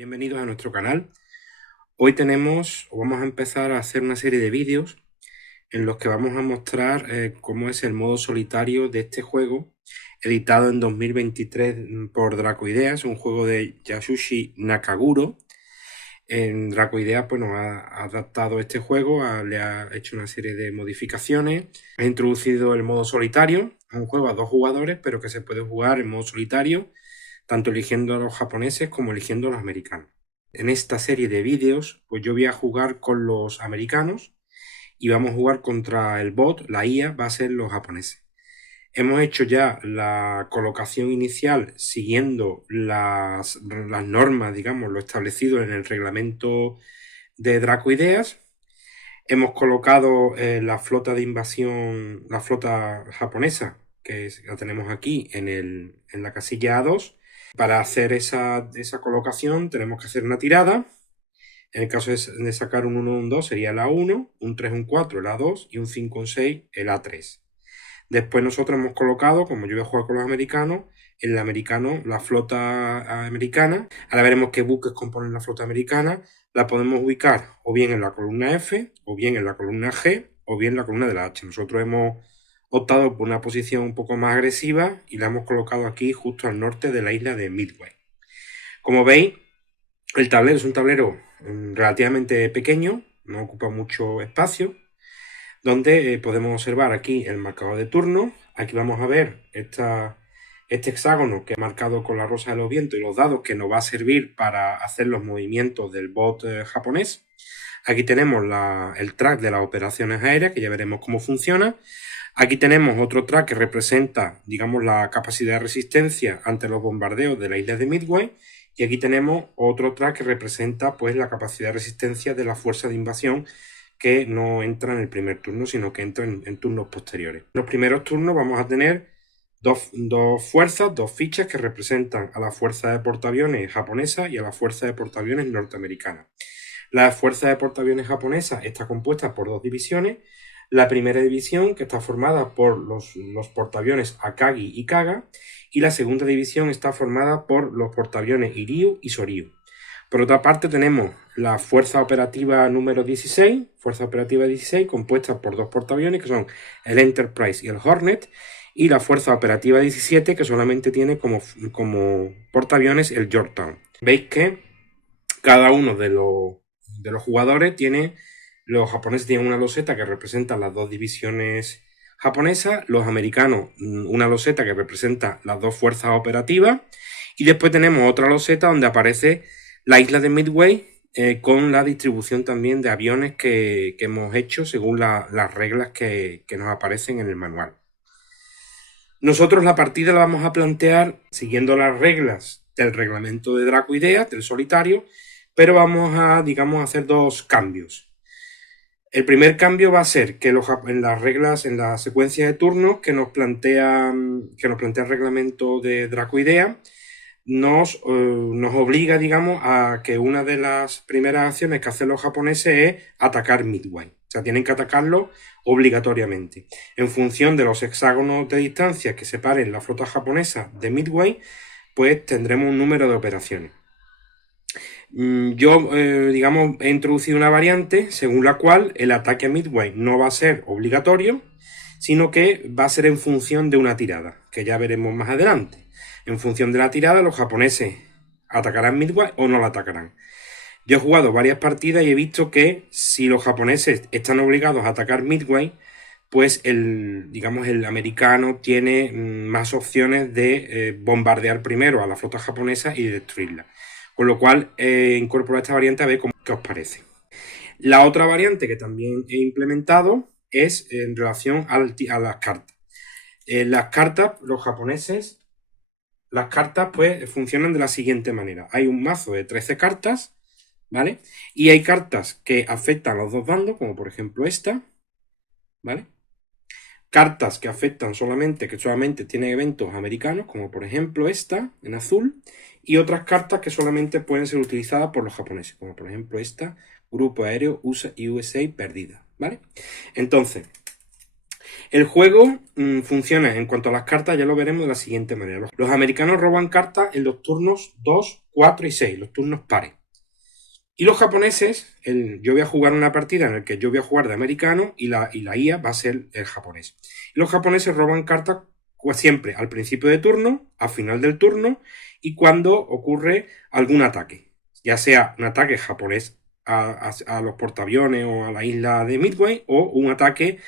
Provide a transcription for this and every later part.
Bienvenidos a nuestro canal. Hoy vamos a empezar a hacer una serie de vídeos en los que vamos a mostrar cómo es el modo solitario de este juego, editado en 2023 por Dracoideas, un juego de Yasushi Nakaguro. En Dracoideas pues, nos ha adaptado este juego, le ha hecho una serie de modificaciones, ha introducido el modo solitario, un juego a 2 jugadores, pero que se puede jugar en modo solitario, tanto eligiendo a los japoneses como eligiendo a los americanos. En esta serie de vídeos, pues yo voy a jugar con los americanos y vamos a jugar contra el bot, la IA va a ser los japoneses. Hemos hecho ya la colocación inicial siguiendo las normas, digamos, lo establecido en el reglamento de Dracoideas. Hemos colocado la flota de invasión, la flota japonesa, la tenemos aquí en la casilla A2. Para hacer esa colocación tenemos que hacer una tirada. En el caso de sacar un 1, un 2 sería la 1, un 3, un 4 el A2 y un 5, un 6 el A3. Después nosotros hemos colocado, como yo voy a jugar con los americanos, el americano, la flota americana. Ahora veremos qué buques componen la flota americana. La podemos ubicar o bien en la columna F, o bien en la columna G, o bien en la columna de la H. Nosotros hemos optado por una posición un poco más agresiva y la hemos colocado aquí justo al norte de la isla de Midway. Como veis, el tablero es un tablero relativamente pequeño, no ocupa mucho espacio, donde podemos observar aquí el marcador de turno. Aquí vamos a ver este hexágono que he marcado con la rosa de los vientos y los dados que nos va a servir para hacer los movimientos del bot japonés. Aquí tenemos el track de las operaciones aéreas, que ya veremos cómo funciona. Aquí tenemos otro track que representa, digamos, la capacidad de resistencia ante los bombardeos de la isla de Midway. Y aquí tenemos otro track que representa, pues, la capacidad de resistencia de la fuerza de invasión, que no entra en el primer turno, sino que entra en turnos posteriores. En los primeros turnos vamos a tener dos fuerzas, dos fichas que representan a la fuerza de portaaviones japonesa y a la fuerza de portaaviones norteamericana. La fuerza de portaaviones japonesa está compuesta por dos divisiones. La primera división, que está formada por los portaaviones Akagi y Kaga, y la segunda división está formada por los portaaviones Iryu y Soryu. Por otra parte tenemos la fuerza operativa número 16, compuesta por dos portaaviones que son el Enterprise y el Hornet, y la fuerza operativa 17 que solamente tiene como portaaviones el Yorktown. Veis que cada uno de los jugadores los japoneses tienen una loseta que representa las dos divisiones japonesas, los americanos una loseta que representa las dos fuerzas operativas, y después tenemos otra loseta donde aparece la isla de Midway, con la distribución también de aviones que hemos hecho según las reglas que nos aparecen en el manual. Nosotros la partida la vamos a plantear siguiendo las reglas del reglamento de Dracoideas, del solitario, pero vamos a, digamos, hacer dos cambios. El primer cambio va a ser que en las reglas, en la secuencia de turnos que nos plantea el reglamento de Dracoideas, nos obliga, digamos, a que una de las primeras acciones que hacen los japoneses es atacar Midway. O sea, tienen que atacarlo obligatoriamente. En función de los hexágonos de distancia que separen la flota japonesa de Midway, pues tendremos un número de operaciones. Yo, digamos, he introducido una variante según la cual el ataque a Midway no va a ser obligatorio, sino que va a ser en función de una tirada, que ya veremos más adelante. En función de la tirada, los japoneses atacarán Midway o no la atacarán. Yo he jugado varias partidas y he visto que si los japoneses están obligados a atacar Midway, pues el americano tiene más opciones de bombardear primero a la flota japonesa y de destruirla. Con lo cual incorporo esta variante a ver qué os parece. La otra variante que también he implementado es en relación a las cartas. Las cartas, los japoneses, las cartas pues funcionan de la siguiente manera. Hay un mazo de 13 cartas, ¿vale? Y hay cartas que afectan a los dos bandos, como por ejemplo esta, ¿vale? Cartas que afectan que solamente tienen eventos americanos, como por ejemplo esta, en azul, y otras cartas que solamente pueden ser utilizadas por los japoneses, como por ejemplo esta, Grupo Aéreo USA perdida, ¿vale? Entonces, el juego funciona en cuanto a las cartas, ya lo veremos de la siguiente manera. Los americanos roban cartas en los turnos 2 4 y 6, los turnos pares. Y los japoneses, yo voy a jugar una partida en la que yo voy a jugar de americano y la IA va a ser el japonés. Y los japoneses roban cartas siempre al principio de turno, al final del turno y cuando ocurre algún ataque. Ya sea un ataque japonés a los portaaviones o a la isla de Midway o un ataque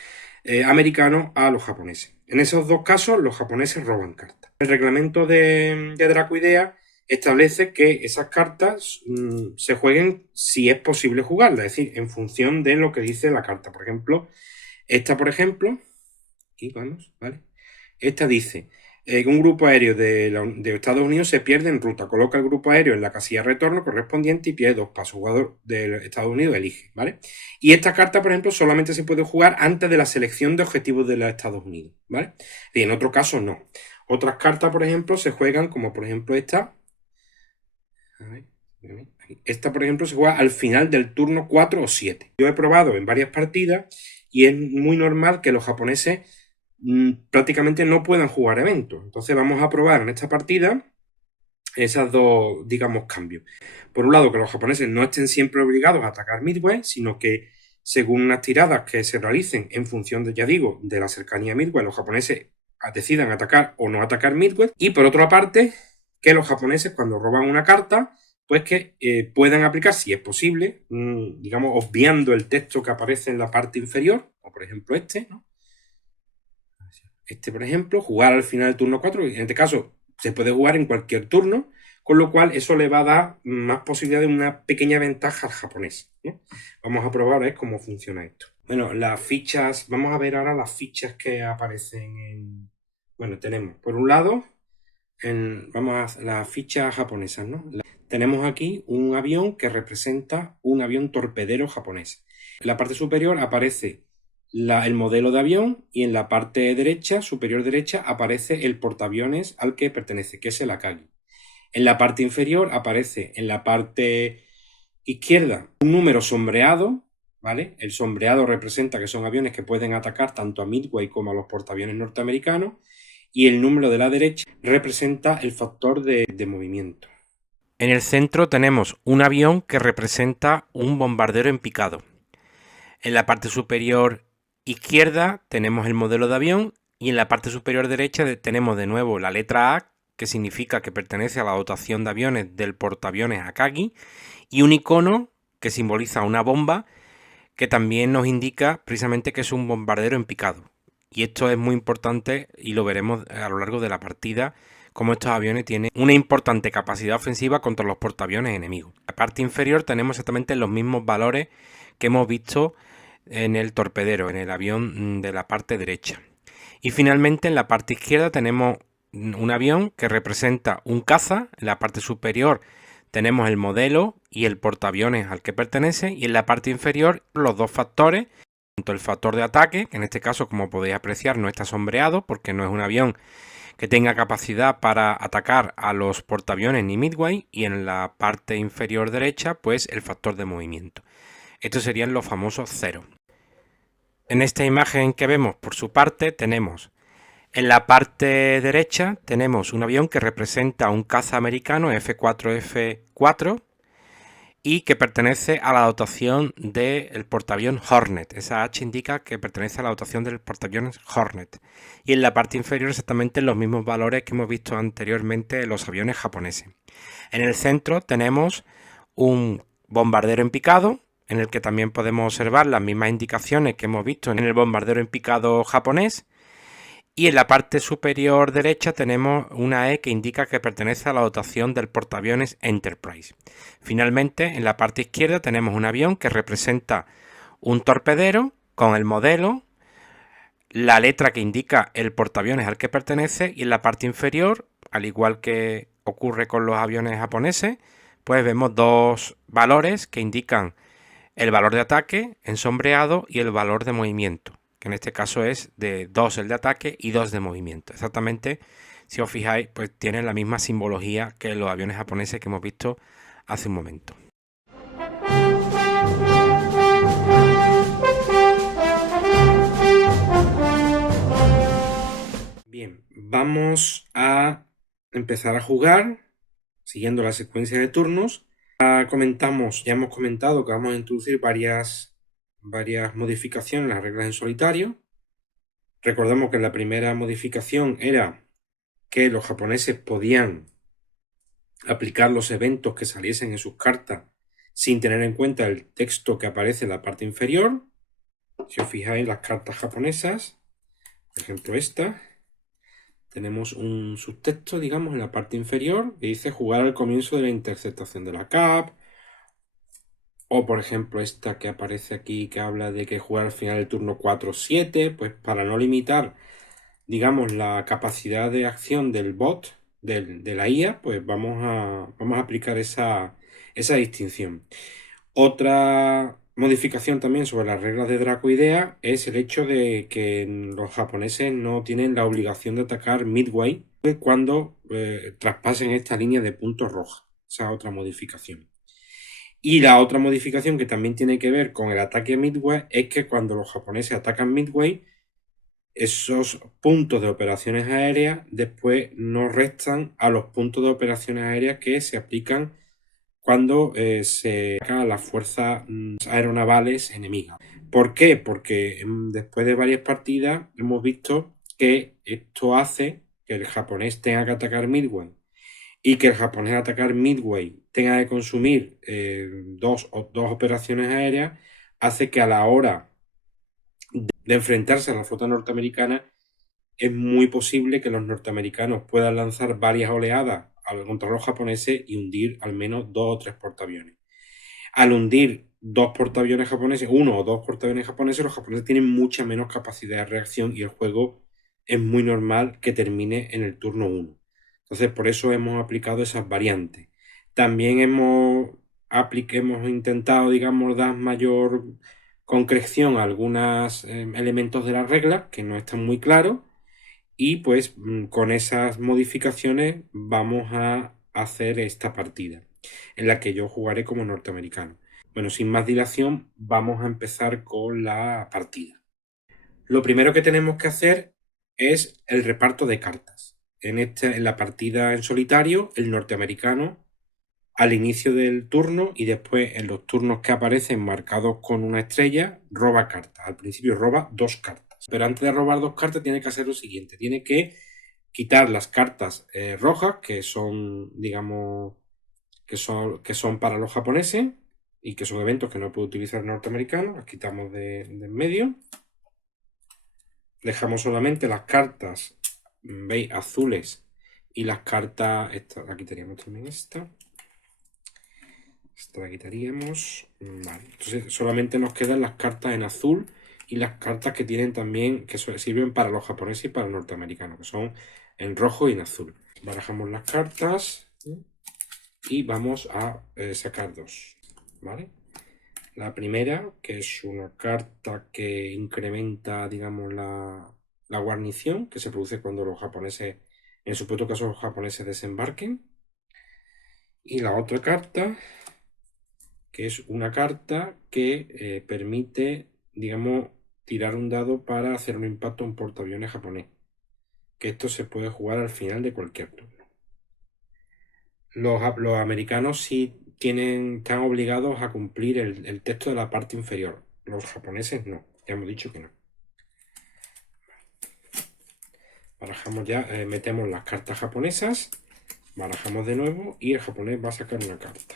americano a los japoneses. En esos dos casos los japoneses roban cartas. El reglamento de Dracoidea establece que esas cartas se jueguen si es posible jugarlas, es decir, en función de lo que dice la carta. Por ejemplo, esta, aquí vamos, ¿vale? Esta dice que un grupo aéreo de Estados Unidos se pierde en ruta, coloca el grupo aéreo en la casilla de retorno correspondiente y pierde 2 pasos. Jugador de Estados Unidos elige, ¿vale? Y esta carta, por ejemplo, solamente se puede jugar antes de la selección de objetivos de los Estados Unidos, ¿vale? Y en otro caso no. Otras cartas, por ejemplo, se juegan como por ejemplo esta. Esta, por ejemplo, se juega al final del turno 4 o 7. Yo he probado en varias partidas y es muy normal que los japoneses prácticamente no puedan jugar eventos. Entonces vamos a probar en esta partida esas dos, digamos, cambios. Por un lado, que los japoneses no estén siempre obligados a atacar Midway, sino que según unas tiradas que se realicen en función de, ya digo, de la cercanía a Midway, los japoneses decidan atacar o no atacar Midway. Y por otra parte, que los japoneses cuando roban una carta, pues que puedan aplicar, si es posible, digamos, obviando el texto que aparece en la parte inferior, o por ejemplo este, ¿no? Este, por ejemplo, jugar al final del turno 4, en este caso se puede jugar en cualquier turno, con lo cual eso le va a dar más posibilidad de una pequeña ventaja al japonés, ¿no? Vamos a probar a ver cómo funciona esto. Bueno, las fichas, vamos a ver ahora las fichas que aparecen en... Bueno, tenemos por un lado, vamos a las fichas japonesas, ¿no? Tenemos aquí un avión que representa un avión torpedero japonés. En la parte superior aparece el modelo de avión y en la parte derecha, superior derecha, aparece el portaaviones al que pertenece, que es el Akagi. En la parte inferior aparece en la parte izquierda un número sombreado, ¿vale? El sombreado representa que son aviones que pueden atacar tanto a Midway como a los portaaviones norteamericanos y el número de la derecha representa el factor de movimiento. En el centro tenemos un avión que representa un bombardero en picado. En la parte superior izquierda tenemos el modelo de avión y en la parte superior derecha tenemos de nuevo la letra A, que significa que pertenece a la dotación de aviones del portaaviones Akagi, y un icono que simboliza una bomba que también nos indica precisamente que es un bombardero en picado. Y esto es muy importante y lo veremos a lo largo de la partida, como estos aviones tienen una importante capacidad ofensiva contra los portaaviones enemigos. En la parte inferior tenemos exactamente los mismos valores que hemos visto en el torpedero, en el avión de la parte derecha. Y finalmente en la parte izquierda tenemos un avión que representa un caza. En la parte superior tenemos el modelo y el portaaviones al que pertenece, y en la parte inferior los dos factores, tanto el factor de ataque, que en este caso, como podéis apreciar, no está sombreado porque no es un avión que tenga capacidad para atacar a los portaaviones ni Midway, y en la parte inferior derecha pues el factor de movimiento. Estos serían los famosos cero. En esta imagen que vemos por su parte tenemos en la parte derecha tenemos un avión que representa un caza americano F-4F4 y que pertenece a la dotación del portaavión Hornet. Esa H indica que pertenece a la dotación del portaaviones Hornet. Y en la parte inferior exactamente los mismos valores que hemos visto anteriormente en los aviones japoneses. En el centro tenemos un bombardero en picado, en el que también podemos observar las mismas indicaciones que hemos visto en el bombardero en picado japonés. Y en la parte superior derecha tenemos una E que indica que pertenece a la dotación del portaaviones Enterprise. Finalmente, en la parte izquierda tenemos un avión que representa un torpedero con el modelo, la letra que indica el portaaviones al que pertenece, y en la parte inferior, al igual que ocurre con los aviones japoneses, pues vemos dos valores que indican el valor de ataque en sombreado y el valor de movimiento, que en este caso es de 2 el de ataque y 2 de movimiento. Exactamente, si os fijáis, pues tienen la misma simbología que los aviones japoneses que hemos visto hace un momento. Bien, vamos a empezar a jugar. siguiendo la secuencia de turnos. Ya hemos comentado que vamos a introducir varias modificaciones en las reglas en solitario. Recordemos que la primera modificación era que los japoneses podían aplicar los eventos que saliesen en sus cartas sin tener en cuenta el texto que aparece en la parte inferior. Si os fijáis, las cartas japonesas, por ejemplo esta, tenemos un subtexto, digamos, en la parte inferior que dice jugar al comienzo de la interceptación de la CAP. O, por ejemplo, esta que aparece aquí que habla de que jugar al final del turno 4-7, pues para no limitar, digamos, la capacidad de acción del bot, de la IA, pues vamos a aplicar esa distinción. Otra modificación también sobre las reglas de Dracoidea es el hecho de que los japoneses no tienen la obligación de atacar Midway cuando traspasen esta línea de puntos roja. Esa es otra modificación. Y la otra modificación que también tiene que ver con el ataque a Midway es que cuando los japoneses atacan Midway, esos puntos de operaciones aéreas después no restan a los puntos de operaciones aéreas que se aplican cuando se ataca a las fuerzas aeronavales enemigas. ¿Por qué? Porque después de varias partidas hemos visto que esto hace que el japonés tenga que atacar Midway y que el japonés atacar Midway tenga que consumir dos operaciones aéreas, hace que a la hora de enfrentarse a la flota norteamericana es muy posible que los norteamericanos puedan lanzar varias oleadas contra los japoneses y hundir al menos 2 o 3 portaaviones. Al hundir uno o dos portaaviones japoneses, los japoneses tienen mucha menos capacidad de reacción y el juego es muy normal que termine en el turno 1. Entonces, por eso hemos aplicado esas variantes. También hemos intentado, digamos, dar mayor concreción a algunos elementos de las reglas que no están muy claros y pues con esas modificaciones vamos a hacer esta partida en la que yo jugaré como norteamericano. Bueno, sin más dilación, vamos a empezar con la partida. Lo primero que tenemos que hacer es el reparto de cartas. En la partida en solitario, el norteamericano al inicio del turno y después en los turnos que aparecen marcados con una estrella, roba cartas. Al principio roba 2 cartas. Pero antes de robar 2 cartas tiene que hacer lo siguiente. Tiene que quitar las cartas rojas, que son, digamos, que son para los japoneses y que son eventos que no puede utilizar el norteamericano. Las quitamos de en medio. Dejamos solamente las cartas, veis, azules y las cartas, la quitaríamos también esta la quitaríamos. Vale, entonces solamente nos quedan las cartas en azul y las cartas que tienen también, que sirven para los japoneses y para los norteamericanos, que son en rojo y en azul. Barajamos las cartas y vamos a sacar 2. ¿Vale? La primera, que es una carta que incrementa, digamos, la guarnición que se produce cuando los japoneses, en su supuesto caso, los japoneses desembarquen. Y la otra carta, que es una carta que permite, digamos, tirar un dado para hacer un impacto a un portaaviones japonés. Que esto se puede jugar al final de cualquier turno. Los americanos sí están obligados a cumplir el texto de la parte inferior. Los japoneses no, ya hemos dicho que no. Barajamos ya, metemos las cartas japonesas, barajamos de nuevo y el japonés va a sacar una carta.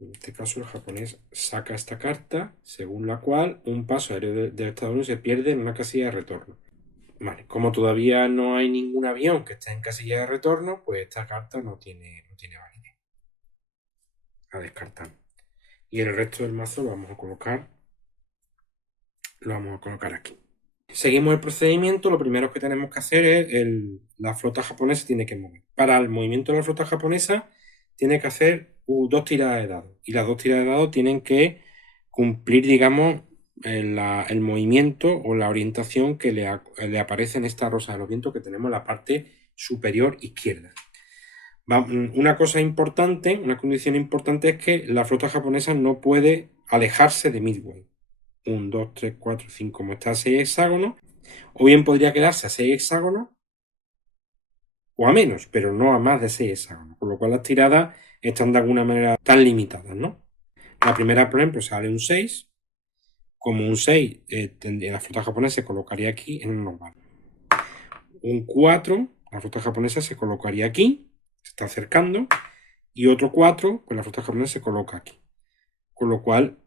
En este caso el japonés saca esta carta, según la cual un paso aéreo del Estados Unidos se pierde en una casilla de retorno. Vale, como todavía no hay ningún avión que esté en casilla de retorno, pues esta carta no tiene validez. La descartamos. Y el resto del mazo lo vamos a colocar aquí. Seguimos el procedimiento. Lo primero que tenemos que hacer es la flota japonesa tiene que mover. Para el movimiento de la flota japonesa tiene que hacer 2 tiradas de dados. Y las 2 tiradas de dados tienen que cumplir, digamos, el movimiento o la orientación que le aparece en esta rosa de los vientos que tenemos en la parte superior izquierda. Una cosa importante, una condición importante es que la flota japonesa no puede alejarse de Midway. 1, 2, 3, 4, 5, como está a 6 hexágonos, o bien podría quedarse a 6 hexágonos, o a menos, pero no a más de 6 hexágonos, con lo cual las tiradas están de alguna manera tan limitadas, ¿no? La primera, por ejemplo, sale un 6, como un 6 la flota japonesa se colocaría aquí en un normal. Un 4, la flota japonesa se colocaría aquí, se está acercando, y otro 4, pues la flota japonesa se coloca aquí. Con lo cual,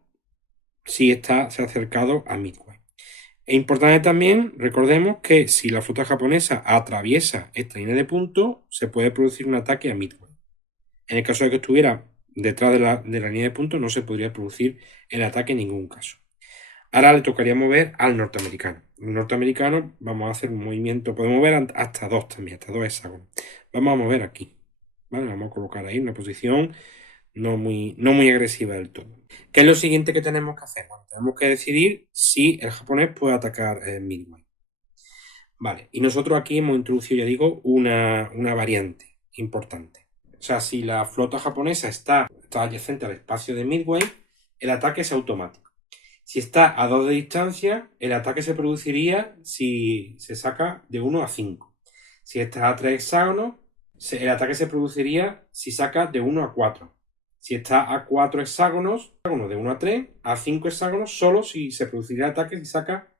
sí se ha acercado a Midway. Es importante también, recordemos que si la flota japonesa atraviesa esta línea de puntos, se puede producir un ataque a Midway. En el caso de que estuviera detrás de la línea de puntos, no se podría producir el ataque en ningún caso. Ahora le tocaría mover al norteamericano. El norteamericano, vamos a hacer un movimiento, podemos mover hasta 2 también, hasta 2 hexágonos. Vamos a mover aquí, ¿vale? Vamos a colocar ahí una posición no muy agresiva del todo. ¿Qué es lo siguiente que tenemos que hacer? Bueno, tenemos que decidir si el japonés puede atacar Midway. Vale, y nosotros aquí hemos introducido, ya digo, una variante importante. O sea, si la flota japonesa está adyacente al espacio de Midway, el ataque es automático. Si está a 2 de distancia, el ataque se produciría si se saca de 1 a 5. Si está a 3 hexágonos, el ataque se produciría si saca de 1 a 4. Si está a 4 hexágonos, de 1 a 3, a 5 hexágonos, solo si se produciría el ataque si saca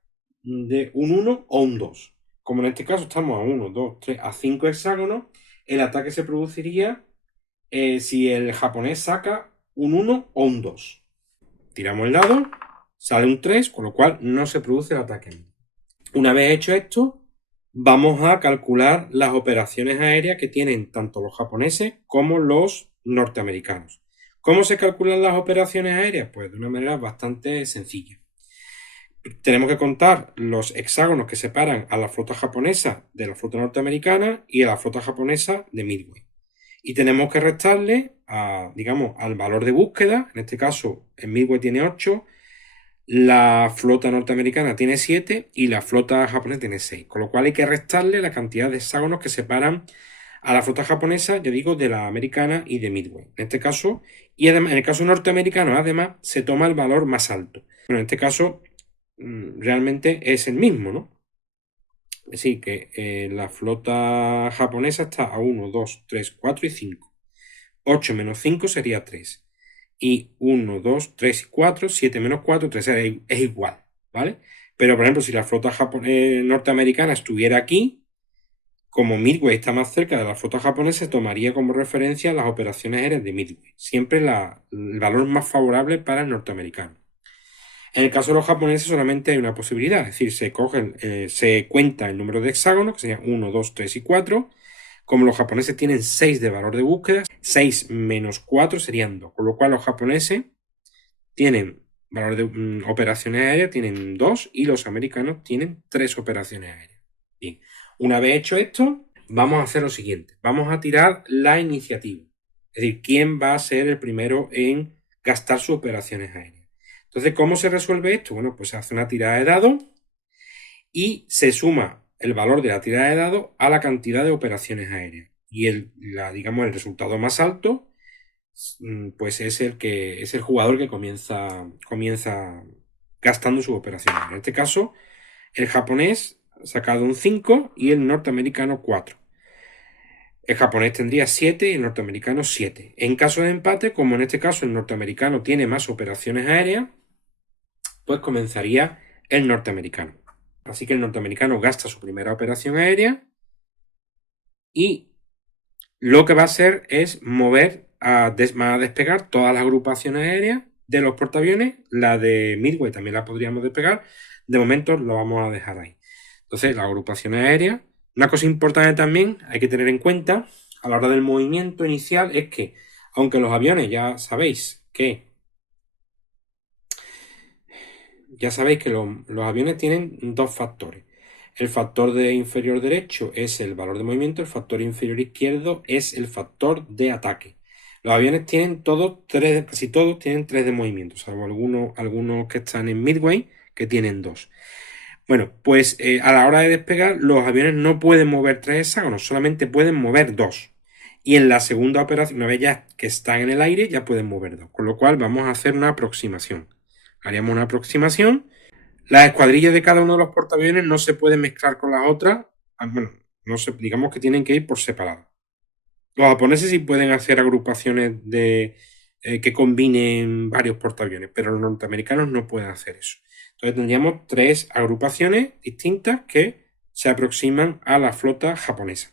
de un 1 o un 2. Como en este caso estamos a 1, 2, 3, a 5 hexágonos, el ataque se produciría si el japonés saca un 1 o un 2. Tiramos el dado, sale un 3, con lo cual no se produce el ataque. Una vez hecho esto, vamos a calcular las operaciones aéreas que tienen tanto los japoneses como los norteamericanos. ¿Cómo se calculan las operaciones aéreas? Pues de una manera bastante sencilla. Tenemos que contar los hexágonos que separan a la flota japonesa de la flota norteamericana y a la flota japonesa de Midway. Y tenemos que restarle al valor de búsqueda. En este caso, en Midway tiene 8, la flota norteamericana tiene 7 y la flota japonesa tiene 6. Con lo cual hay que restarle la cantidad de hexágonos que separan a la flota japonesa, ya digo, de la americana y de Midway. En este caso, y además, en el caso norteamericano, además, se toma el valor más alto. Bueno, en este caso, realmente es el mismo, ¿no? Es decir, que la flota japonesa está a 1, 2, 3, 4 y 5. 8 menos 5 sería 3. Y 1, 2, 3 y 4, 7 menos 4, 3 es igual, ¿vale? Pero, por ejemplo, si la flota norteamericana estuviera aquí, como Midway está más cerca de la flota japonesa, tomaría como referencia las operaciones aéreas de Midway. Siempre el valor más favorable para el norteamericano. En el caso de los japoneses solamente hay una posibilidad, es decir, se cuenta el número de hexágonos, que serían 1, 2, 3 y 4. Como los japoneses tienen 6 de valor de búsqueda, 6 menos 4 serían 2. Con lo cual los japoneses tienen valor de operaciones aéreas, tienen 2 y los americanos tienen 3 operaciones aéreas. Bien, una vez hecho esto, vamos a hacer lo siguiente. Vamos a tirar la iniciativa. Es decir, quién va a ser el primero en gastar sus operaciones aéreas. Entonces, ¿cómo se resuelve esto? Bueno, pues se hace una tirada de dados y se suma el valor de la tirada de dados a la cantidad de operaciones aéreas. Y el resultado más alto, pues es el jugador que comienza gastando sus operaciones. En este caso, el japonés ha sacado un 5 y el norteamericano 4. El japonés tendría 7 y el norteamericano 7. En caso de empate, como en este caso el norteamericano tiene más operaciones aéreas, pues comenzaría el norteamericano. Así que el norteamericano gasta su primera operación aérea y lo que va a hacer es mover a despegar todas las agrupaciones aéreas de los portaaviones. La de Midway también la podríamos despegar. De momento lo vamos a dejar ahí. Entonces, las agrupaciones aéreas. Una cosa importante también hay que tener en cuenta a la hora del movimiento inicial es que, aunque los aviones ya sabéis que los aviones tienen dos factores. El factor de inferior derecho es el valor de movimiento, el factor inferior izquierdo es el factor de ataque. Los aviones tienen casi todos tienen 3 de movimiento, salvo algunos que están en Midway que tienen 2. Bueno, pues a la hora de despegar, los aviones no pueden mover 3 hexágonos, solamente pueden mover 2. Y en la segunda operación, una vez ya que están en el aire, ya pueden mover 2. Con lo cual vamos a hacer una aproximación. Haríamos una aproximación. Las escuadrillas de cada uno de los portaaviones no se pueden mezclar con las otras. Bueno, No sé, digamos que tienen que ir por separado. Los japoneses sí pueden hacer agrupaciones que combinen varios portaaviones, pero los norteamericanos no pueden hacer eso. Entonces tendríamos 3 agrupaciones distintas que se aproximan a la flota japonesa.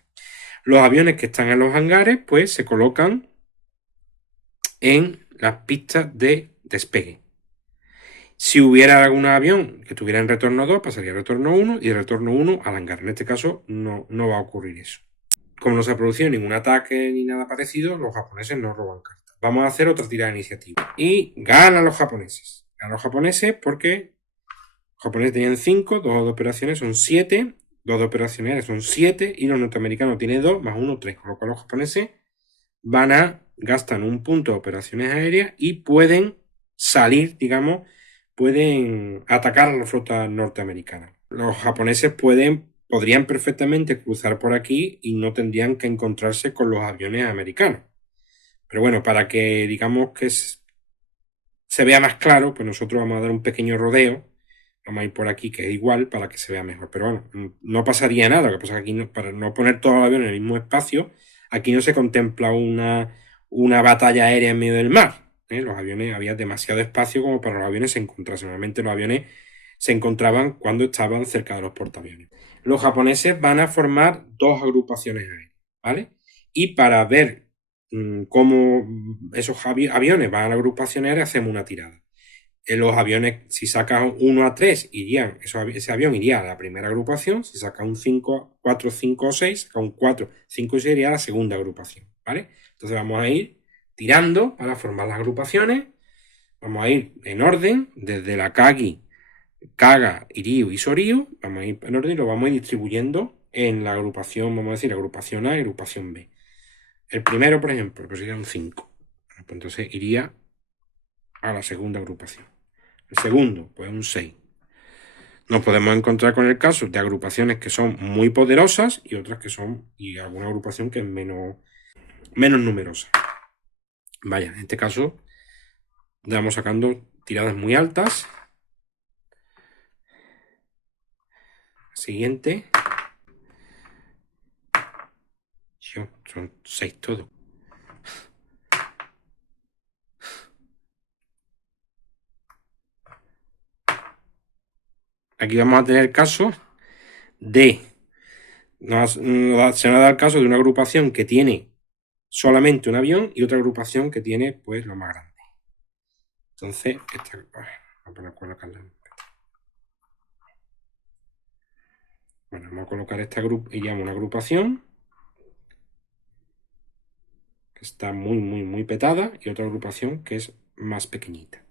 Los aviones que están en los hangares, pues se colocan en las pistas de despegue. Si hubiera algún avión que tuviera en retorno 2, pasaría a retorno 1 y de retorno 1 al hangar. En este caso no va a ocurrir eso. Como no se ha producido ningún ataque ni nada parecido, los japoneses no roban cartas. Vamos a hacer otra tirada de iniciativa. Y ganan los japoneses. Ganan los japoneses porque los japoneses tenían 5, 2 de operaciones son 7, 2 de operaciones son 7 y los norteamericanos tienen 2 más 1, 3. Con lo cual los japoneses gastan un punto de operaciones aéreas y pueden salir, digamos, pueden atacar a la flota norteamericana. Los japoneses podrían perfectamente cruzar por aquí y no tendrían que encontrarse con los aviones americanos. Pero bueno, para que digamos que se vea más claro, pues nosotros vamos a dar un pequeño rodeo. Vamos a ir por aquí, que es igual, para que se vea mejor. Pero bueno, no pasaría nada. Lo que pasa es que aquí, para no poner todos los aviones en el mismo espacio, aquí no se contempla una batalla aérea en medio del mar. Los aviones, había demasiado espacio como para los aviones se encontrasen. Normalmente los aviones se encontraban cuando estaban cerca de los portaaviones. Los japoneses van a formar 2 agrupaciones aéreas, ¿vale? Y para ver cómo esos aviones van a la agrupación aérea, hacemos una tirada. Los aviones, si sacas 1 a 3, ese avión iría a la primera agrupación. Si sacas un 5, 4, 5 o 6, saca un 4, 5 y 6 iría a la segunda agrupación, ¿vale? Entonces vamos a ir tirando para formar las agrupaciones. Vamos a ir en orden, desde la Kagi, Kaga, Iryu y Soryu. Vamos a ir en orden y lo vamos a ir distribuyendo en la agrupación, vamos a decir, agrupación A y agrupación B. El primero, por ejemplo, pues sería un 5. Pues entonces iría a la segunda agrupación. El segundo, pues un 6. Nos podemos encontrar con el caso de agrupaciones que son muy poderosas y otras que son, y alguna agrupación que es menos numerosa. Vaya, en este caso vamos sacando tiradas muy altas. Siguiente. Son 6 todo. Aquí vamos a tener el caso de... se nos da el caso de una agrupación que tiene solamente un avión y otra agrupación que tiene, pues, lo más grande. Entonces, vamos a colocarla. Bueno, vamos a colocar iríamos una agrupación que está muy petada y otra agrupación que es más pequeñita.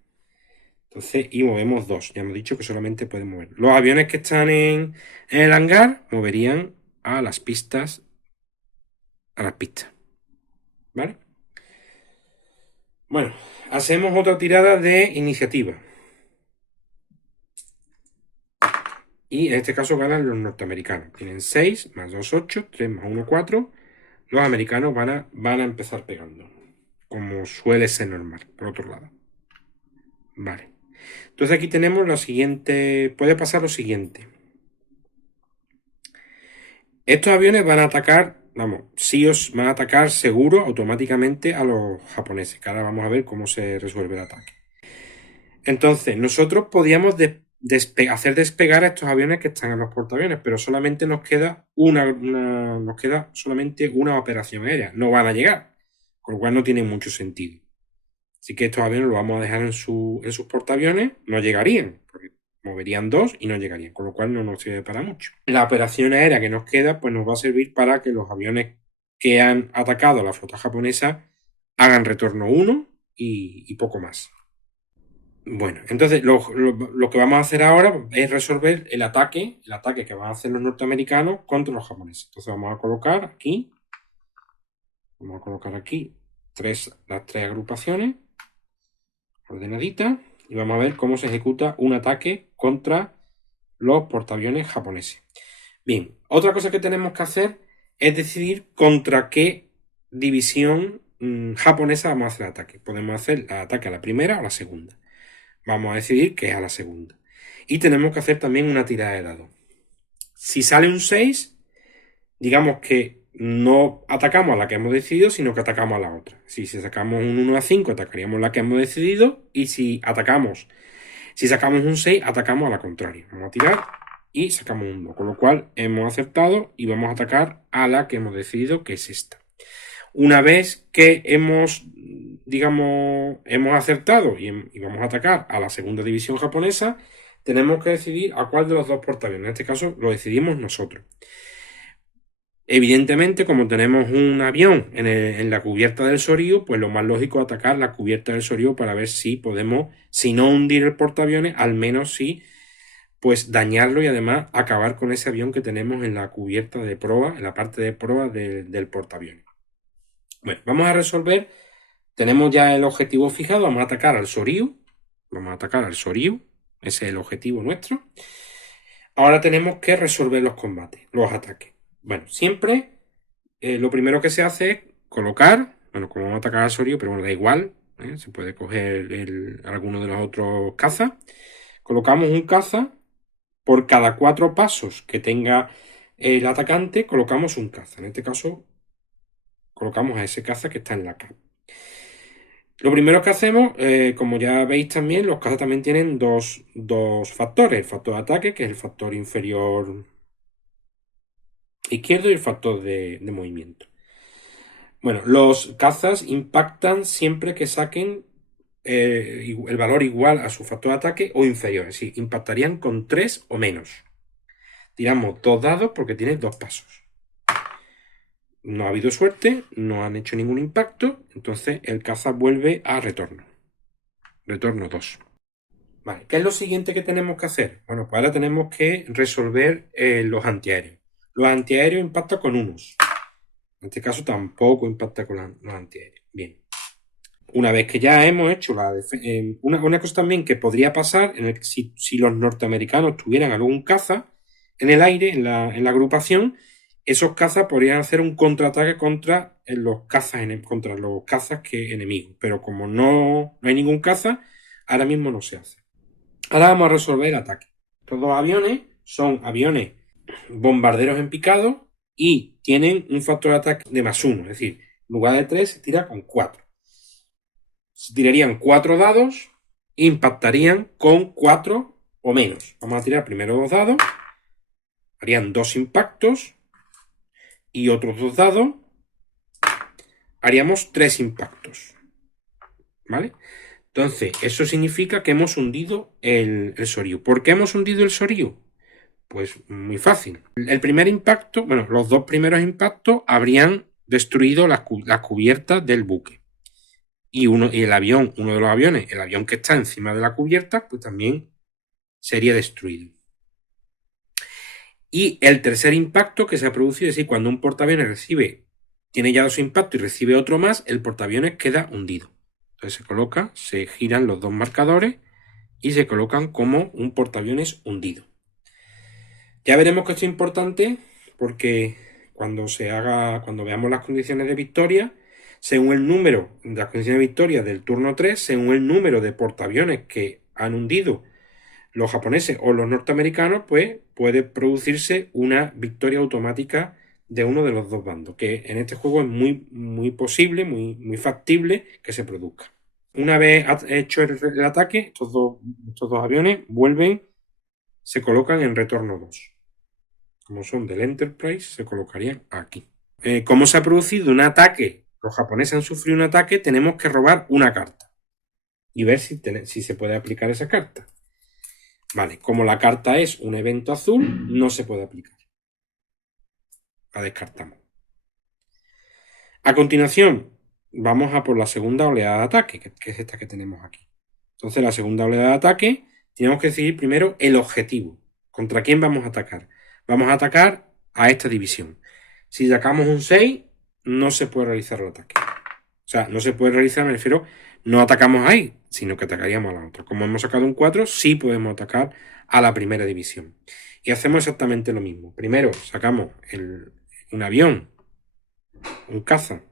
Entonces, y movemos 2. Ya hemos dicho que solamente pueden mover. Los aviones que están en el hangar moverían a las pistas. ¿Vale? Bueno, hacemos otra tirada de iniciativa. Y en este caso ganan los norteamericanos. Tienen 6, más 2, 8, 3 más 1, 4. Los americanos van a empezar pegando, como suele ser normal, por otro lado. Vale. Entonces aquí tenemos lo siguiente. Puede pasar lo siguiente. Estos aviones van a atacar, sí os van a atacar seguro automáticamente a los japoneses, que ahora vamos a ver cómo se resuelve el ataque. Entonces, nosotros podíamos hacer despegar a estos aviones que están en los portaaviones, pero solamente nos queda solamente una operación aérea. No van a llegar, con lo cual no tiene mucho sentido. Así que estos aviones los vamos a dejar en sus portaaviones, no llegarían, porque moverían 2 y no llegarían, con lo cual no nos sirve para mucho. La operación aérea que nos queda, pues nos va a servir para que los aviones que han atacado a la flota japonesa hagan retorno 1 y poco más. Bueno, entonces lo que vamos a hacer ahora es resolver el ataque que van a hacer los norteamericanos contra los japoneses. Entonces vamos a colocar aquí las 3 agrupaciones ordenaditas y vamos a ver cómo se ejecuta un ataque contra los portaaviones japoneses. Bien, otra cosa que tenemos que hacer es decidir contra qué división japonesa vamos a hacer el ataque. Podemos hacer el ataque a la primera o a la segunda. Vamos a decidir que es a la segunda. Y tenemos que hacer también una tirada de dados. Si sale un 6, digamos que no atacamos a la que hemos decidido, sino que atacamos a la otra. Si sacamos un 1 a 5, atacaríamos la que hemos decidido, y si sacamos un 6, atacamos a la contraria. Vamos a tirar y sacamos un 1, con lo cual hemos acertado y vamos a atacar a la que hemos decidido, que es esta. Una vez que hemos acertado y vamos a atacar a la segunda división japonesa, tenemos que decidir a cuál de los dos portaaviones. En este caso lo decidimos nosotros. Evidentemente, como tenemos un avión en la cubierta del Soryu, pues lo más lógico es atacar la cubierta del Soryu para ver si podemos, si no hundir el portaaviones, al menos sí, pues dañarlo y además acabar con ese avión que tenemos en la cubierta de proa, en la parte de proa del portaaviones. Bueno, vamos a resolver. Tenemos ya el objetivo fijado. Vamos a atacar al Soryu. Ese es el objetivo nuestro. Ahora tenemos que resolver los combates, los ataques. Bueno, siempre lo primero que se hace es colocar, bueno, como vamos a atacar al Soryu, pero bueno, da igual, se puede coger alguno de los otros cazas. Colocamos un caza. Por cada 4 pasos que tenga el atacante, colocamos un caza. En este caso, colocamos a ese caza que está en la capa. Lo primero que hacemos, como ya veis también, los cazas también tienen dos factores. El factor de ataque, que es el factor inferior izquierdo, y el factor de movimiento. Bueno, los cazas impactan siempre que saquen el valor igual a su factor de ataque o inferior. Es decir, impactarían con 3 o menos. Tiramos 2 dados porque tiene 2 pasos. No ha habido suerte, no han hecho ningún impacto, entonces el caza vuelve a retorno. Retorno 2. Vale, ¿qué es lo siguiente que tenemos que hacer? Bueno, pues ahora tenemos que resolver los antiaéreos. Los antiaéreos impactan con unos. En este caso tampoco impacta con los antiaéreos. Bien. Una vez que ya hemos hecho una cosa también que podría pasar, si los norteamericanos tuvieran algún caza en el aire, en la agrupación, esos cazas podrían hacer un contraataque contra los cazas enemigos. Pero como no hay ningún caza, ahora mismo no se hace. Ahora vamos a resolver el ataque. Estos dos aviones son aviones bombarderos en picado y tienen un factor de ataque de +1. Es decir, en lugar de 3 se tira con 4. Se tirarían 4 dados e impactarían con 4 o menos. Vamos a tirar primero 2 dados. Harían 2 impactos y otros 2 dados. Haríamos 3 impactos. ¿Vale? Entonces, eso significa que hemos hundido el Soryu. ¿Por qué hemos hundido el Soryu? Pues muy fácil. El primer impacto, bueno, los 2 primeros impactos habrían destruido las cubiertas del buque. Y uno de los aviones, el avión que está encima de la cubierta, pues también sería destruido. Y el tercer impacto que se ha producido, es decir, cuando un portaaviones tiene ya 2 impactos y recibe otro más, el portaaviones queda hundido. Entonces se giran los 2 marcadores y se colocan como un portaaviones hundido. Ya veremos que esto es importante porque cuando veamos las condiciones de victoria, según el número de las condiciones de victoria del turno 3, según el número de portaaviones que han hundido los japoneses o los norteamericanos, pues puede producirse una victoria automática de uno de los dos bandos, que en este juego es muy, muy posible, muy, muy factible que se produzca. Una vez hecho el ataque, estos dos aviones se colocan en retorno 2. Como son del Enterprise, se colocarían aquí. Como se ha producido un ataque, los japoneses han sufrido un ataque, tenemos que robar una carta y ver si se puede aplicar esa carta. Vale, como la carta es un evento azul, no se puede aplicar. La descartamos. A continuación, vamos a por la segunda oleada de ataque, que es esta que tenemos aquí. Entonces, la segunda oleada de ataque, tenemos que decidir primero el objetivo. ¿Contra quién vamos a atacar? Vamos a atacar a esta división. Si sacamos un 6, no se puede realizar el ataque. O sea, no se puede realizar, me refiero, no atacamos ahí, sino que atacaríamos a la otra. Como hemos sacado un 4, sí podemos atacar a la primera división. Y hacemos exactamente lo mismo. Primero sacamos un avión, un caza.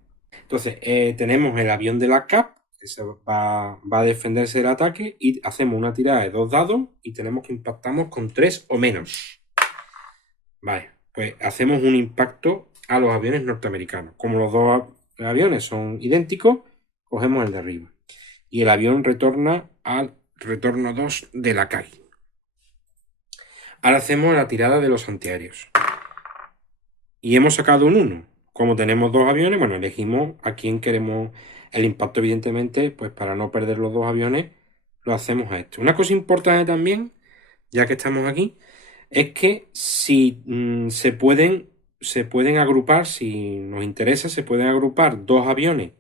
Entonces, tenemos el avión de la CAP, que va a defenderse del ataque, y hacemos una tirada de 2 dados y tenemos que impactamos con 3 o menos. Vale, pues hacemos un impacto a los aviones norteamericanos. Como los dos aviones son idénticos, cogemos el de arriba. Y el avión retorna al retorno 2 de la Akagi. Ahora hacemos la tirada de los antiaéreos. Y hemos sacado un 1. Como tenemos dos aviones, bueno, elegimos a quién queremos el impacto, evidentemente, pues para no perder los dos aviones, lo hacemos a este. Una cosa importante también, ya que estamos aquí, es que si se pueden agrupar, si nos interesa, se pueden agrupar dos aviones,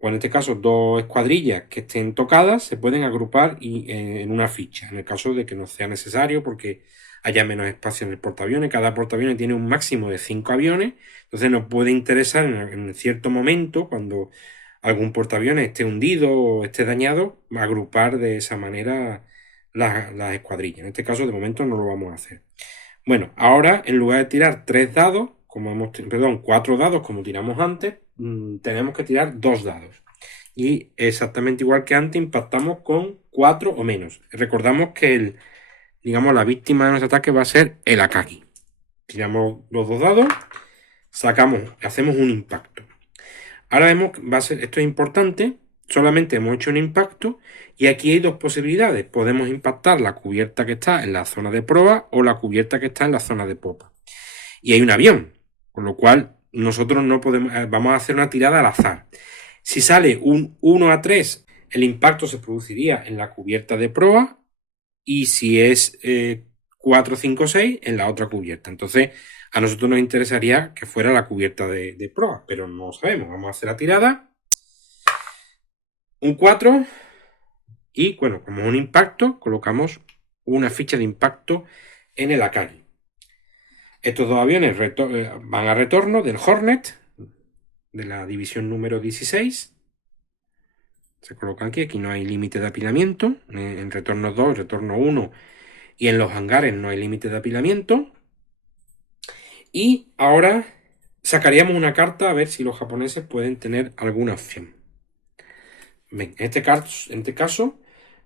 o en este caso dos escuadrillas que estén tocadas, se pueden agrupar en una ficha, en el caso de que no sea necesario, porque haya menos espacio en el portaaviones. Cada portaaviones tiene un máximo de 5 aviones, entonces nos puede interesar en cierto momento, cuando algún portaaviones esté hundido o esté dañado, agrupar de esa manera las escuadrillas. En este caso, de momento, no lo vamos a hacer. Bueno, ahora, en lugar de tirar 3 dados, perdón, 4 dados, como tiramos antes, tenemos que tirar 2 dados. Y exactamente igual que antes, impactamos con 4 o menos. Recordamos que digamos, la víctima de nuestro ataque va a ser el Akagi. Tiramos los 2 dados, hacemos un impacto. Ahora vemos que esto es importante, solamente hemos hecho un impacto y aquí hay dos posibilidades. Podemos impactar la cubierta que está en la zona de proa o la cubierta que está en la zona de popa. Y hay un avión, con lo cual nosotros no podemos, vamos a hacer una tirada al azar. Si sale un 1-3, el impacto se produciría en la cubierta de proa, y si es 4, 5, 6, en la otra cubierta. Entonces, a nosotros nos interesaría que fuera la cubierta de proa, pero no sabemos. Vamos a hacer la tirada. Un 4. Y bueno, como un impacto, colocamos una ficha de impacto en el Akagi. Estos dos aviones van a retorno del Hornet, de la división número 16. Se colocan aquí no hay límite de apilamiento. En retorno 2, retorno 1 y en los hangares no hay límite de apilamiento. Y ahora sacaríamos una carta a ver si los japoneses pueden tener alguna opción. Bien, en este caso,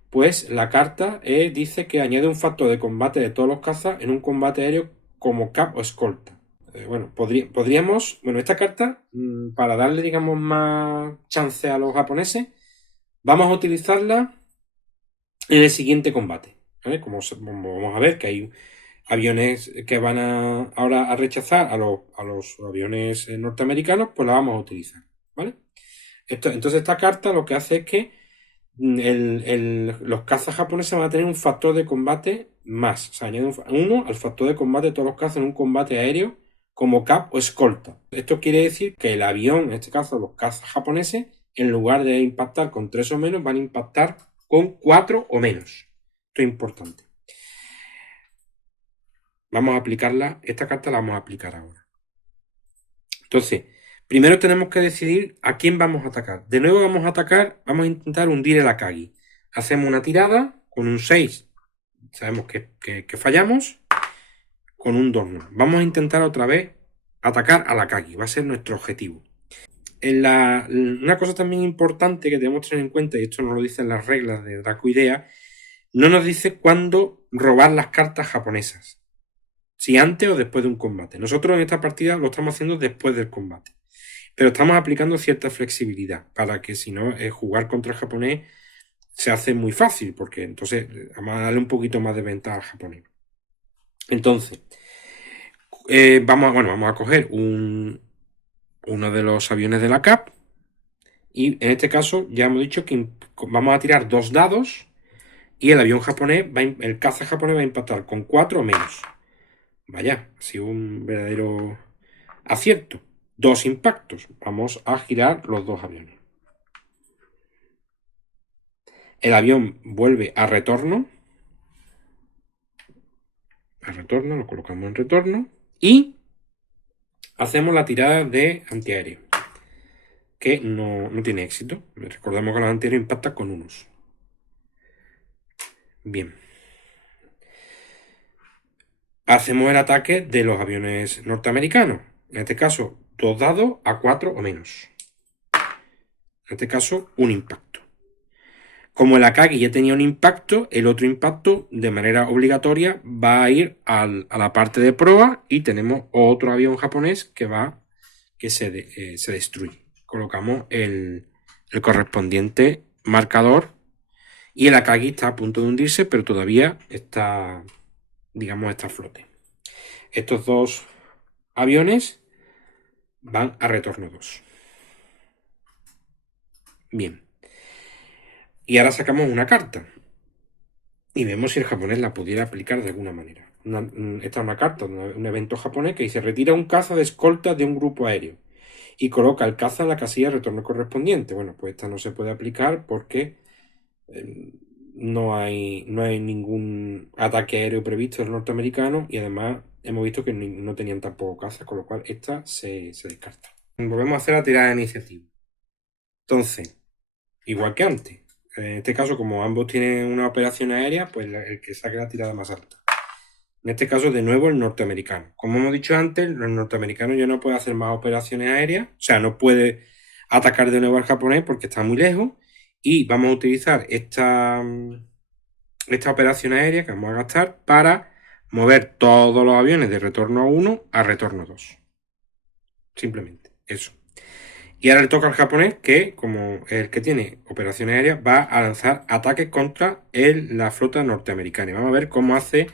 pues la carta dice que añade un factor de combate de todos los cazas en un combate aéreo como cap o escolta. Bueno, podríamos, esta carta, para darle, digamos, más chance a los japoneses, vamos a utilizarla en el siguiente combate. ¿Vale? Como vamos a ver que hay aviones que van ahora a rechazar a los aviones norteamericanos, pues la vamos a utilizar. ¿Vale? Entonces esta carta lo que hace es que los cazas japoneses van a tener un factor de combate más. O sea, añade uno al factor de combate de todos los cazas en un combate aéreo como cap o escolta. Esto quiere decir que el avión, en este caso los cazas japoneses, en lugar de impactar con 3 o menos, van a impactar con 4 o menos. Esto es importante. Vamos a aplicarla, esta carta la vamos a aplicar ahora. Entonces, primero tenemos que decidir a quién vamos a atacar. De nuevo vamos a intentar hundir el Akagi. Hacemos una tirada con un 6. Sabemos que fallamos. Con un 2 no. Vamos a intentar otra vez atacar al Akagi. Va a ser nuestro objetivo. Una cosa también importante que debemos tener en cuenta, y esto nos lo dicen las reglas de Dracoidea, no nos dice cuándo robar las cartas japonesas. Si antes o después de un combate. Nosotros en esta partida lo estamos haciendo después del combate. Pero estamos aplicando cierta flexibilidad para que si no, jugar contra el japonés se hace muy fácil, porque entonces vamos a darle un poquito más de ventaja al japonés. Entonces, vamos a coger uno de los aviones de la CAP y en este caso ya hemos dicho que vamos a tirar 2 dados y el avión japonés, el caza japonés va a impactar con 4 o menos. Vaya, ha sido un verdadero acierto. 2 impactos. Vamos a girar los 2 aviones. El avión vuelve a retorno. Lo colocamos en retorno. Y hacemos la tirada de antiaéreo. Que no tiene éxito. Recordemos que los antiaéreos impactan con unos. Bien. Hacemos el ataque de los aviones norteamericanos. En este caso, 2 dados a 4 o menos. En este caso, un impacto. Como el Akagi ya tenía un impacto, el otro impacto de manera obligatoria va a ir a la parte de proa y tenemos otro avión japonés que se destruye. Colocamos el correspondiente marcador y el Akagi está a punto de hundirse, pero todavía está, digamos, está a flote. Estos dos aviones van a retorno 2. Bien. Y ahora sacamos una carta y vemos si el japonés la pudiera aplicar de alguna manera. Esta es una carta, un evento japonés que dice: retira un caza de escolta de un grupo aéreo y coloca el caza en la casilla de retorno correspondiente. Bueno, pues esta no se puede aplicar porque no hay ningún ataque aéreo previsto del norteamericano y además hemos visto que no tenían tampoco caza, con lo cual esta se descarta. Volvemos a hacer la tirada de iniciativa. Entonces, igual que antes, en este caso, como ambos tienen una operación aérea, pues el que saque la tirada más alta. En este caso, de nuevo, el norteamericano. Como hemos dicho antes, el norteamericano ya no puede hacer más operaciones aéreas, o sea, no puede atacar de nuevo al japonés porque está muy lejos, y vamos a utilizar esta operación aérea que vamos a gastar para mover todos los aviones de retorno 1 a retorno 2. Simplemente, eso. Y ahora le toca al japonés que, como el que tiene operaciones aéreas, va a lanzar ataques contra la flota norteamericana. Y vamos a ver cómo hace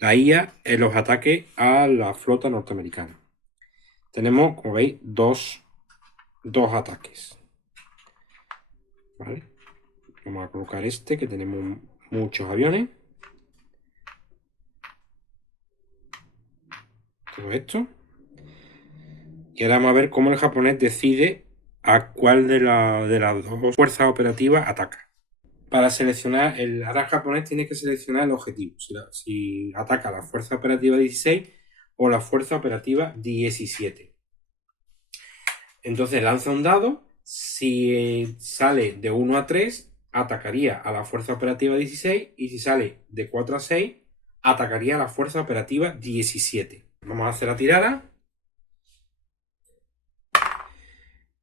la IA en los ataques a la flota norteamericana. Tenemos, como veis, dos ataques. ¿Vale? Vamos a colocar este, que tenemos muchos aviones. Todo esto. Y ahora vamos a ver cómo el japonés decide a cuál de las dos fuerzas operativas ataca. Para seleccionar, el radar japonés tiene que seleccionar el objetivo. Si ataca la fuerza operativa 16 o la fuerza operativa 17. Entonces lanza un dado. Si sale de 1 a 3, atacaría a la fuerza operativa 16. Y si sale de 4 a 6, atacaría a la fuerza operativa 17. Vamos a hacer la tirada.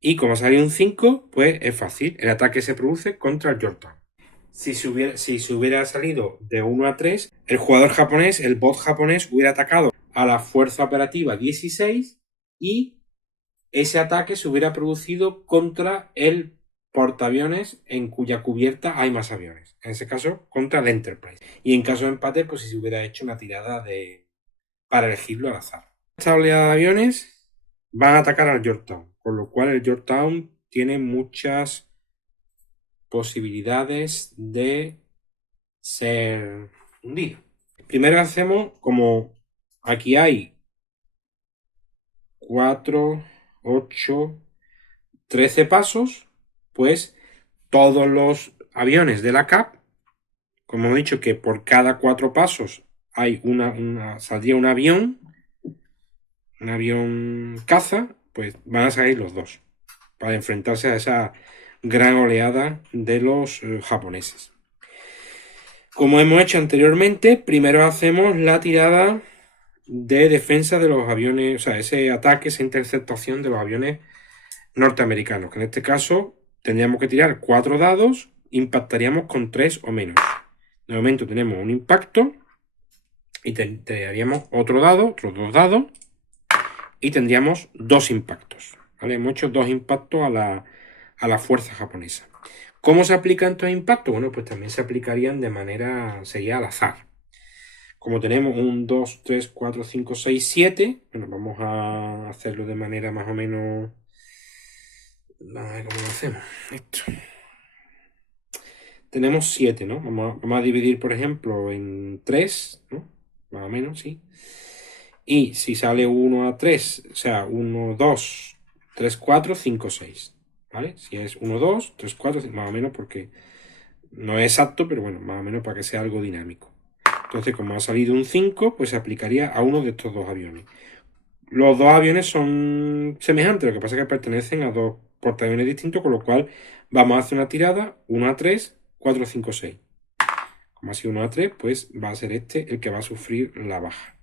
Y como sale un 5, pues es fácil. El ataque se produce contra el Yorktown. Si se hubiera salido de 1 a 3, el jugador japonés, el bot japonés, hubiera atacado a la fuerza operativa 16 y ese ataque se hubiera producido contra el portaaviones en cuya cubierta hay más aviones. En ese caso, contra el Enterprise. Y en caso de empate, pues si se hubiera hecho una tirada para elegirlo al azar. Esta oleada de aviones van a atacar al Yorktown, con lo cual el Yorktown tiene muchas posibilidades de ser hundido. Primero hacemos, como aquí hay 4, 8, 13 pasos, pues todos los aviones de la CAP, como he dicho que por cada 4 pasos hay saldría un avión caza, pues van a salir los dos para enfrentarse a esa gran oleada de los japoneses. Como hemos hecho anteriormente, primero hacemos la tirada de defensa de los aviones, o sea, ese ataque, esa interceptación de los aviones norteamericanos, que en este caso tendríamos que tirar 4 dados, impactaríamos con 3 o menos. De momento tenemos un impacto y tiraríamos otro dado, otros 2 dados, y tendríamos 2 impactos. ¿Vale? Hemos hecho 2 impactos a la fuerza japonesa. ¿Cómo se aplican estos impactos? Bueno, pues también se aplicarían de manera, sería al azar. Como tenemos 1, 2, 3, 4, 5, 6, 7, bueno, vamos a hacerlo de manera más o menos... Vamos a ver cómo lo hacemos. Esto. Tenemos 7, ¿no? Vamos a dividir, por ejemplo, en 3, ¿no? Más o menos, sí. Y si sale 1 a 3, o sea, 1, 2, 3, 4, 5, 6. ¿Vale? Si es 1, 2, 3, 4, 5, más o menos, porque no es exacto, pero bueno, más o menos para que sea algo dinámico. Entonces, como ha salido un 5, pues se aplicaría a uno de estos dos aviones. Los dos aviones son semejantes, lo que pasa es que pertenecen a dos portaaviones distintos, con lo cual vamos a hacer una tirada 1 a 3, 4, 5, 6. Como ha sido 1 a 3, pues va a ser este el que va a sufrir la baja.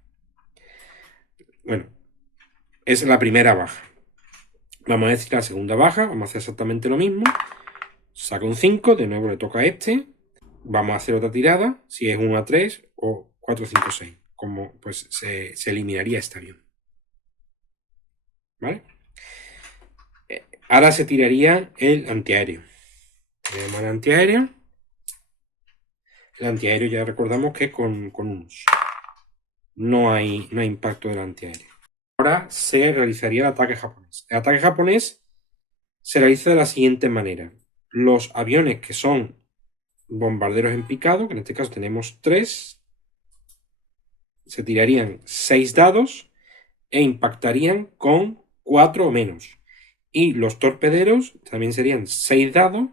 Bueno, es la primera baja. Vamos a decir la segunda baja, vamos a hacer exactamente lo mismo. saca un 5, de nuevo le toca a este. Vamos a hacer otra tirada, si es 1 a 3 o 4, 5, 6. Como pues se eliminaría este avión. ¿Vale? Ahora se tiraría el antiaéreo. Tenemos el antiaéreo. El antiaéreo ya recordamos que con unos. No hay impacto del antiaéreo. Ahora se realizaría el ataque japonés. El ataque japonés se realiza de la siguiente manera. Los aviones que son bombarderos en picado, que en este caso tenemos 3, se tirarían 6 dados e impactarían con 4 o menos. Y los torpederos también serían 6 dados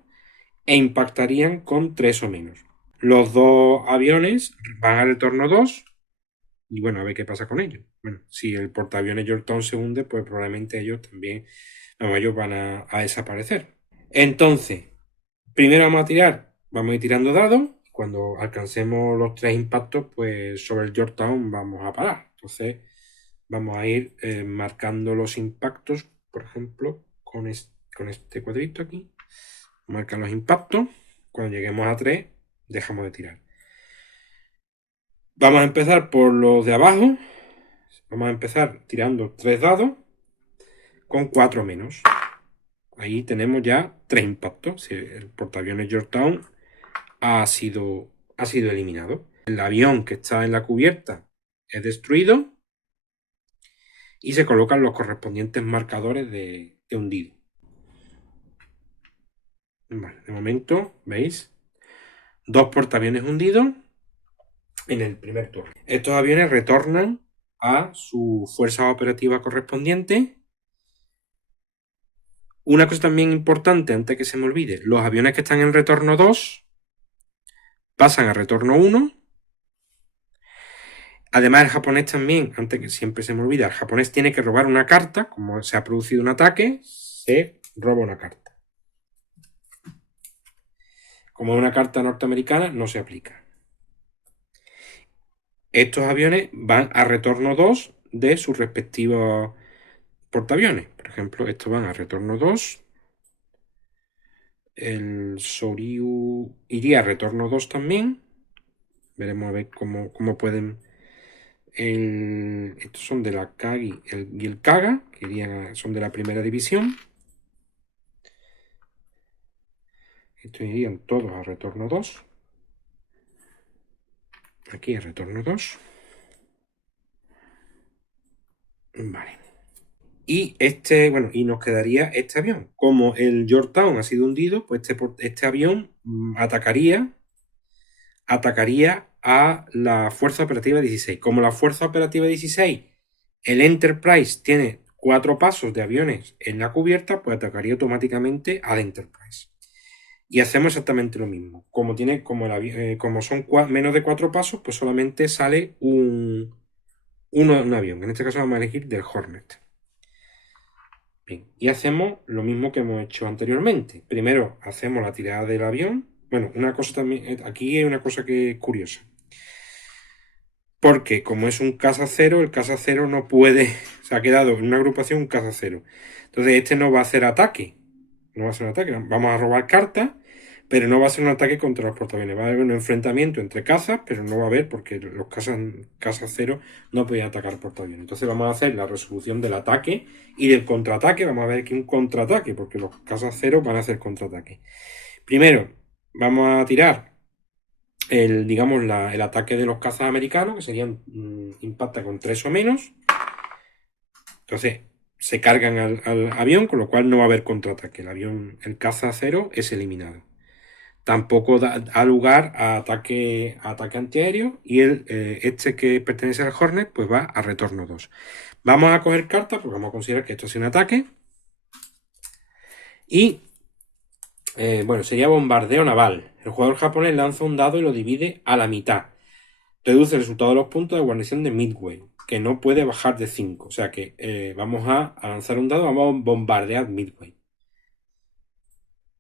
e impactarían con 3 o menos. Los dos aviones van al retorno 2 y bueno, a ver qué pasa con ellos. Bueno, si el portaaviones Yorktown se hunde, pues probablemente ellos también, ellos van a desaparecer. Entonces, primero vamos a ir tirando dados. Cuando alcancemos los 3 impactos, pues sobre el Yorktown vamos a parar. Entonces, vamos a ir marcando los impactos, por ejemplo, con este cuadrito aquí. Marcan los impactos. Cuando lleguemos a 3, dejamos de tirar. Vamos a empezar por los de abajo. Vamos a empezar tirando 3 dados con 4 menos. Ahí tenemos ya 3 impactos. El portaaviones Yorktown ha sido eliminado. El avión que está en la cubierta es destruido y se colocan los correspondientes marcadores de hundido. Vale, de momento, ¿veis? 2 portaaviones hundidos en el primer turno. Estos aviones retornan a su fuerza operativa correspondiente. Una cosa también importante, antes que se me olvide, los aviones que están en retorno 2 pasan a retorno 1. Además, el japonés también, antes que siempre se me olvida, el japonés tiene que robar una carta. Como se ha producido un ataque, se roba una carta. Como es una carta norteamericana, no se aplica. Estos aviones van a retorno 2 de sus respectivos portaaviones. Por ejemplo, estos van a retorno 2. El Soryu iría a retorno 2 también. Veremos a ver cómo pueden. Estos son de la Kagi y el Kaga, que son de la primera división. Estos irían todos a retorno 2. Aquí a retorno 2. Vale. Y y nos quedaría este avión. Como el Yorktown ha sido hundido, pues este avión atacaría a la Fuerza Operativa 16. Como la Fuerza Operativa 16, el Enterprise tiene 4 pasos de aviones en la cubierta, pues atacaría automáticamente al Enterprise. Y hacemos exactamente lo mismo. Como son menos de 4 pasos, pues solamente sale un avión. En este caso vamos a elegir del Hornet. Bien, y hacemos lo mismo que hemos hecho anteriormente. Primero hacemos la tirada del avión. Bueno, una cosa también, aquí hay una cosa que es curiosa. Porque como es un caza cero, el caza cero no puede, se ha quedado en una agrupación un caza cero. Entonces este no va a hacer ataque. No va a ser un ataque. Vamos a robar cartas, pero no va a ser un ataque contra los portaaviones. Va a haber un enfrentamiento entre cazas, pero no va a haber porque los cazas cero no pueden atacar portaaviones. Entonces vamos a hacer la resolución del ataque y del contraataque. Vamos a ver aquí un contraataque, porque los cazas cero van a hacer contraataque. Primero, vamos a tirar el ataque de los cazas americanos, que serían impacta con 3 o menos. Entonces se cargan al avión, con lo cual no va a haber contraataque. El caza cero es eliminado. Tampoco da lugar a ataque antiaéreo, y este que pertenece al Hornet pues va a retorno 2. Vamos a coger cartas porque vamos a considerar que esto es un ataque. Y sería bombardeo naval. El jugador japonés lanza un dado y lo divide a la mitad. Reduce el resultado de los puntos de guarnición de Midway, que no puede bajar de 5. O sea que vamos a lanzar un dado, vamos a bombardear Midway.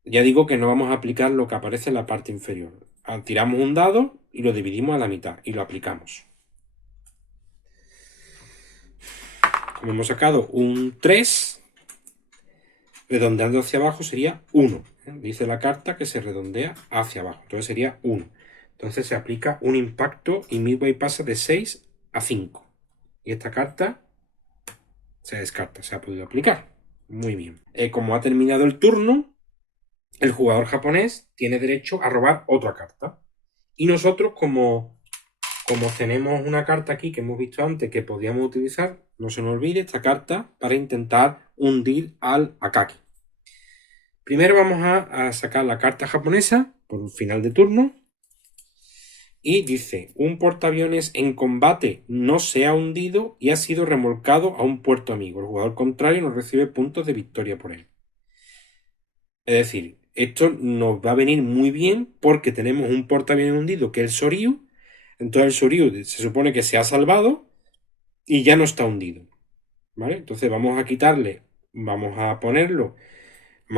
Ya digo que no vamos a aplicar lo que aparece en la parte inferior. Tiramos un dado y lo dividimos a la mitad y lo aplicamos. Como hemos sacado un 3, redondeando hacia abajo sería 1. Dice la carta que se redondea hacia abajo. Entonces sería 1. Entonces se aplica un impacto y Midway pasa de 6 a 5. Y esta carta se descarta, se ha podido aplicar. Muy bien. Como ha terminado el turno, el jugador japonés tiene derecho a robar otra carta. Y nosotros, como tenemos una carta aquí que hemos visto antes que podíamos utilizar, no se nos olvide esta carta para intentar hundir al Akagi. Primero vamos a sacar la carta japonesa por final de turno. Y dice, un portaaviones en combate no se ha hundido y ha sido remolcado a un puerto amigo. El jugador contrario no recibe puntos de victoria por él. Es decir, esto nos va a venir muy bien porque tenemos un portaaviones hundido que es el Soryu. Entonces el Soryu se supone que se ha salvado y ya no está hundido. ¿Vale? Entonces vamos a quitarle, vamos a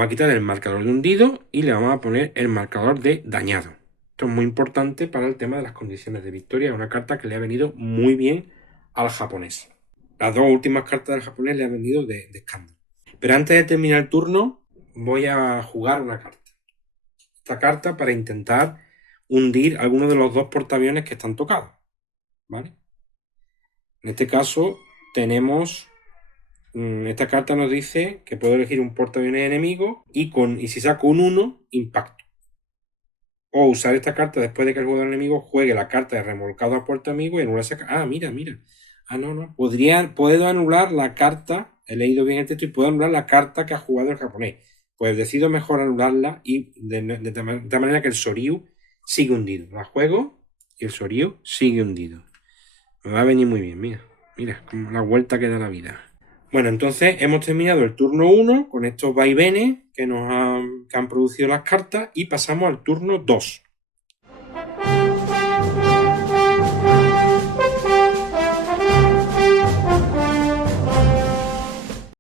quitar el marcador de hundido y le vamos a poner el marcador de dañado. Esto es muy importante para el tema de las condiciones de victoria. Es una carta que le ha venido muy bien al japonés. Las dos últimas cartas del japonés le han venido de escándalo. Pero antes de terminar el turno, voy a jugar una carta. Esta carta para intentar hundir alguno de los dos portaaviones que están tocados. ¿Vale? En este caso tenemos... Esta carta nos dice que puedo elegir un portaaviones enemigo y si saco un 1, impacto. O usar esta carta después de que el jugador enemigo juegue la carta de remolcado a puerto amigo y anular esa carta. Ah, mira. Ah, no. Puedo anular la carta. He leído bien el texto y puedo anular la carta que ha jugado el japonés. Pues decido mejor anularla y de tal manera que el Soryu sigue hundido. La juego y el Soryu sigue hundido. Me va a venir muy bien, mira, como la vuelta que da la vida. Bueno, entonces hemos terminado el turno 1 con estos vaivenes que han producido las cartas y pasamos al turno 2.